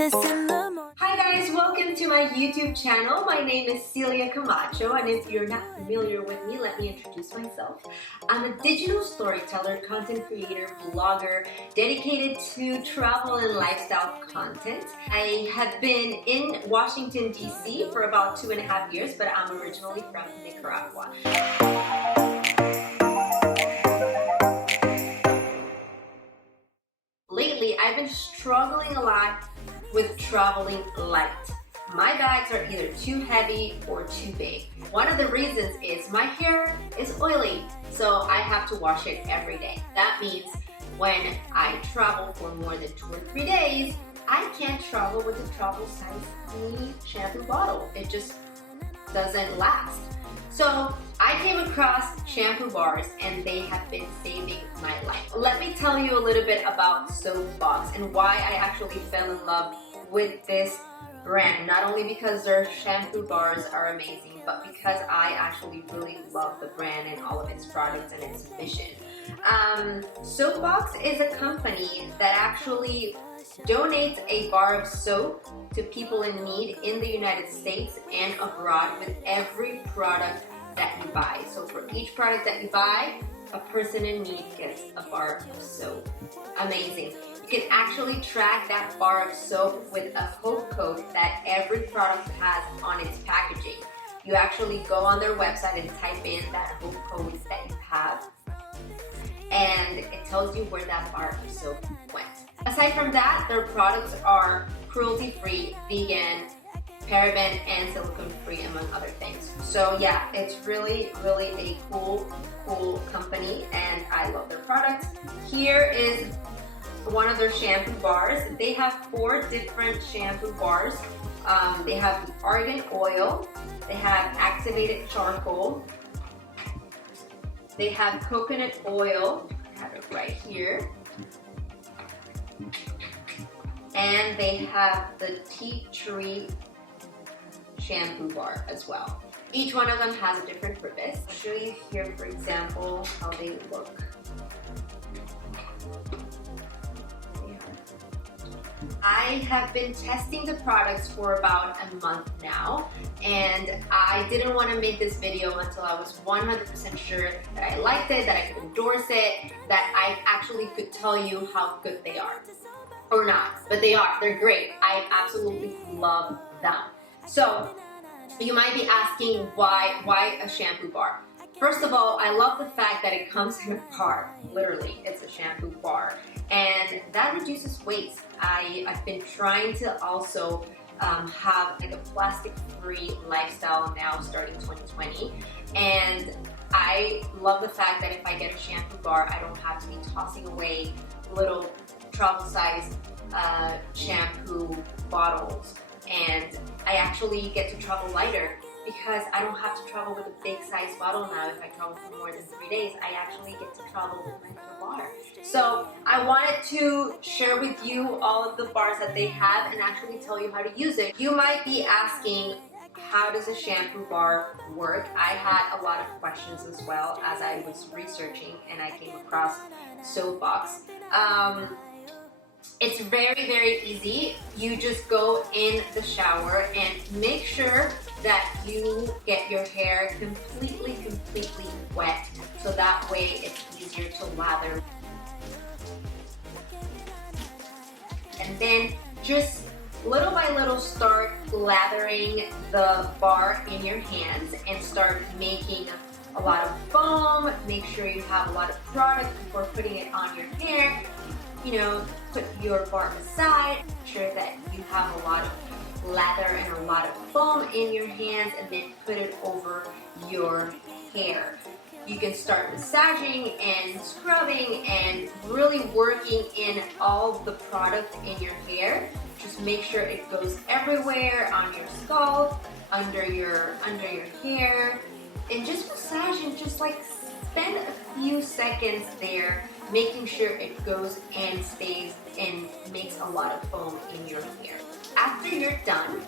kisses in the morning. Hi guys, welcome to my YouTube channel. My name is Celia Camacho, and if you're not familiar with me, let me introduce myself. I'm a digital storyteller, content creator, blogger, dedicated to travel and lifestyle content. I have been in Washington, D.C. for about 2.5 years, but I'm originally from Nicaragua. Lately, I've been struggling a lot with traveling light. My bags are either too heavy or too big. One of the reasons is my hair is oily, so I have to wash it every day. That means when I travel for more than 2 or 3 days, I can't travel with a travel size mini shampoo bottle. It just doesn't last. So I came across Shampoo Bars and they have been saving my life. Let me tell you a little bit about SoapBox and why I actually fell in love with this brand. Not only because their shampoo bars are amazing, but because I actually really love the brand and all of its products and its mission. SoapBox is a company that actually donates a bar of soap to people in need in the United States and abroad with every product that you buy. So for each product that you buy, a person in need gets a bar of soap. Amazing. You can actually track that bar of soap with a hope code that every product has on its packaging. You actually go on their website and type in that hope code that you have, and it tells you where that bar of soap went. Aside from that, their products are cruelty-free, vegan, paraben and silicone-free, among other things. So yeah, it's really a cool company, and I love their products. Here is one of their shampoo bars. They have 4 different shampoo bars. They have the argan oil, they have activated charcoal, they have coconut oil, I have it right here, and they have the tea tree shampoo bar as well. Each one of them has a different purpose. I'll show you here, for example, how they look. I have been testing the products for about a month now, and I didn't want to make this video until I was 100% sure that I liked it, that I could endorse it, that I actually could tell you how good they are. Or not, but they are. They're great. I absolutely love them. So you might be asking why a shampoo bar? First of all, I love the fact that it comes in a bar. Literally, it's a shampoo bar, and that reduces waste. I've been trying to also have like a plastic-free lifestyle now starting 2020, and I love the fact that if I get a shampoo bar, I don't have to be tossing away little travel size shampoo bottles, and I actually get to travel lighter because I don't have to travel with a big size bottle now. If I travel for more than 3 days, I actually get to travel with my little bar. So I wanted to share with you all of the bars that they have and actually tell you how to use it. You might be asking, how does a shampoo bar work? I had a lot of questions as well as I was researching, and I came across SoapBox. It's very easy. You just go in the shower and make sure that you get your hair completely wet, so that way it's easier to lather. And then just little by little start lathering the bar in your hands and start making a lot of foam. Make sure you have a lot of product before putting it on your hair. You know, put your bar aside, make sure that you have a lot of lather and a lot of foam in your hands, and then put it over your hair. You can start massaging and scrubbing and really working in all the product in your hair. Just make sure it goes everywhere, on your scalp, under your hair, and just massage and just like spend a few seconds there, making sure it goes and stays and makes a lot of foam in your hair. After you're done,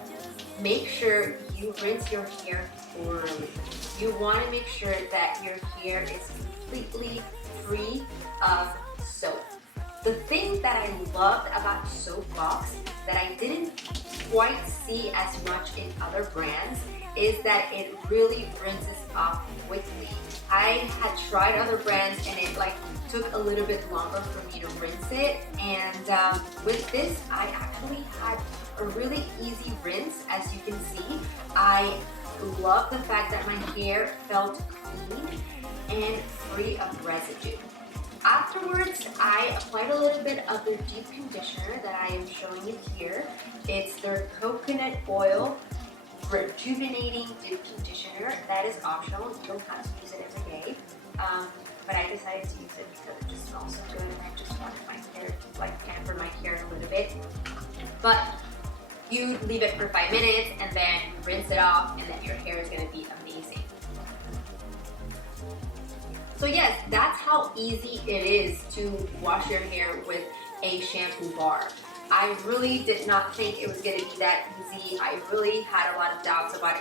make sure you rinse your hair thoroughly. You want to make sure that your hair is completely free of soap. The thing that I loved about SoapBox that I didn't quite see as much in other brands is that it really rinses off quickly. I had tried other brands and it took a little bit longer for me to rinse it, and with this I actually had a really easy rinse. As you can see, I love the fact that my hair felt clean and free of residue. Afterwards, I applied a little bit of their deep conditioner that I am showing you here. It's their coconut oil rejuvenating deep conditioner. That is optional. You don't have to use it every day. But I decided to use it because it just smells so good, and I just wanted my hair to pamper my hair a little bit. But you leave it for 5 minutes and then rinse it off, and then your hair is going to be amazing. So yes, that's how easy it is to wash your hair with a shampoo bar. I really did not think it was going to be that easy. I really had a lot of doubts about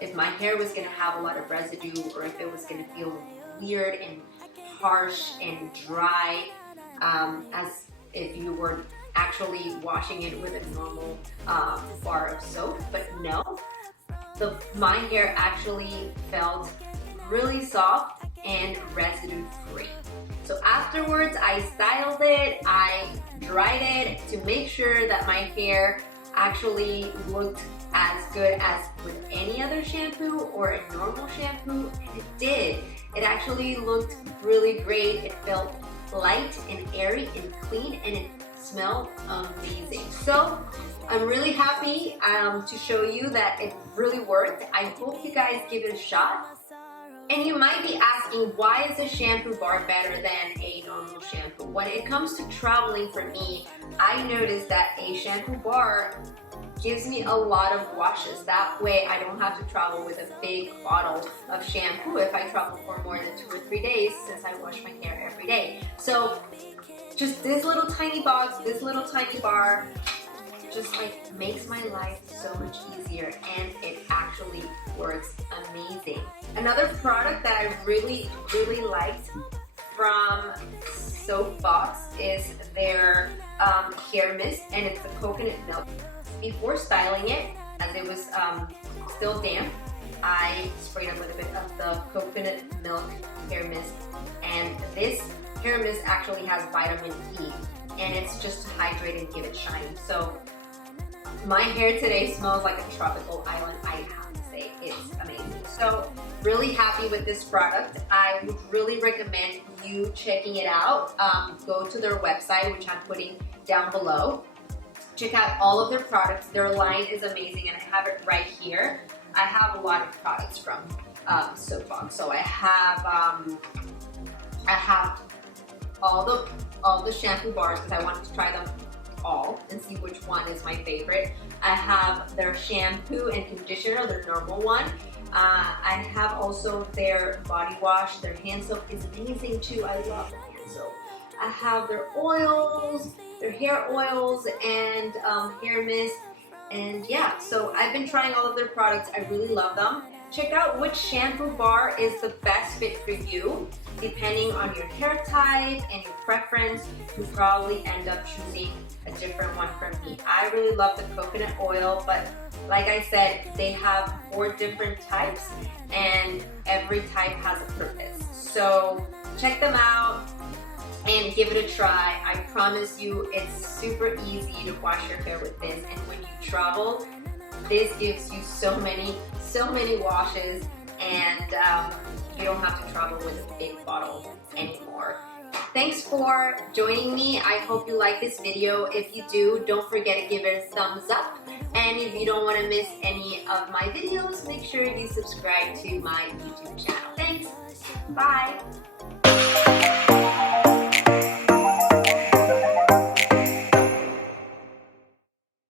if my hair was going to have a lot of residue, or if it was going to feel weird and harsh and dry, as if you were actually washing it with a normal bar of soap. But no, my hair actually felt really soft and residue free. So afterwards, I styled it, I dried it to make sure that my hair actually looked as good as with any other shampoo or a normal shampoo, and it did. It actually looked really great. It felt light and airy and clean, and it smelled amazing. So I'm really happy to show you that it really worked. I hope you guys give it a shot. And you might be asking, why is a shampoo bar better than a normal shampoo? When it comes to traveling, for me, I noticed that a shampoo bar gives me a lot of washes. That way I don't have to travel with a big bottle of shampoo if I travel for more than 2 or 3 days, since I wash my hair every day. So just this little tiny box, this little tiny bar, just makes my life so much easier, and it actually works amazing. Another product that I really liked from SoapBox is their hair mist, and it's the coconut milk. Before styling it, as it was still damp, I sprayed a little bit of the coconut milk hair mist, and this hair mist actually has vitamin E, and it's just to hydrate and give it shine. So my hair today smells like a tropical island, I have to say. It's amazing. So really happy with this product. I would really recommend you checking it out. Go to their website, which I'm putting down below. Check out all of their products. Their line is amazing, and I have it right here. I have a lot of products from SoapBox. So I have all the shampoo bars, because I wanted to try them all and see which one is my favorite. I have their shampoo and conditioner, their normal one. I have also their body wash. Their hand soap is amazing too. I love their hand soap. I have their oils, their hair oils, and hair mist. And yeah, so I've been trying all of their products. I really love them. Check out which shampoo bar is the best fit for you. Depending on your hair type and your preference, you probably end up choosing a different one from me. I really love the coconut oil, but like I said, they have 4 different types, and every type has a purpose. So check them out and give it a try. I promise you, it's super easy to wash your hair with this, and when you travel, this gives you so many washes, and you don't have to travel with a big bottle anymore. Thanks for joining me. I hope you like this video. If you do, don't forget to give it a thumbs up. And if you don't want to miss any of my videos, make sure you subscribe to my YouTube channel. Thanks. Bye.